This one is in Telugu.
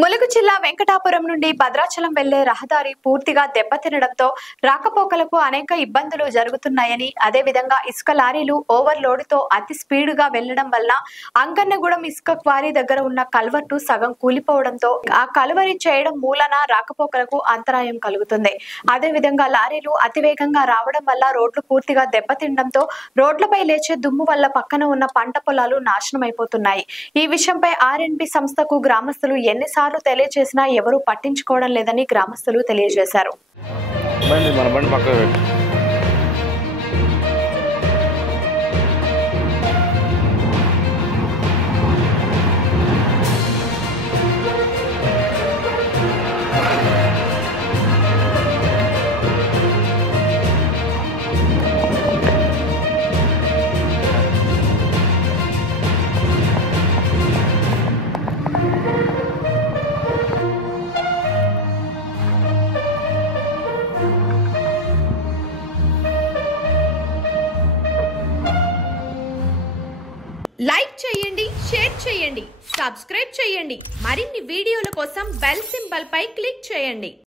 ములుగు జిల్లా వెంకటాపురం నుండి భద్రాచలం వెళ్లే రహదారి పూర్తిగా దెబ్బతినడంతో రాకపోకలకు అనేక ఇబ్బందులు జరుగుతున్నాయని, అదేవిధంగా ఇసుక లారీలు ఓవర్లోడ్తో అతి స్పీడుగా వెళ్లడం వల్ల అంకన్నగూడెం ఇసుక క్వారీ దగ్గర ఉన్న కల్వర్టు సగం కూలిపోవడంతో ఆ కలువరి చేయడం మూలన రాకపోకలకు అంతరాయం కలుగుతుంది. అదేవిధంగా లారీలు అతివేగంగా రావడం వల్ల రోడ్లు పూర్తిగా దెబ్బతినడంతో రోడ్లపై లేచే దుమ్ము వల్ల పక్కన ఉన్న పంట పొలాలు నాశనమైపోతున్నాయి. ఈ విషయంపై ఆర్ఎండ్బి సంస్థకు గ్రామస్తులు ఎన్నిసార్లు తెలియజేసినా ఎవరూ పట్టించుకోవడం లేదని గ్రామస్తులు తెలియజేశారు. లైక్ చేయండి, షేర్ చేయండి, సబ్స్క్రైబ్ చేయండి. మరిన్ని వీడియోల కోసం బెల్ సింబల్ పై క్లిక్ చేయండి.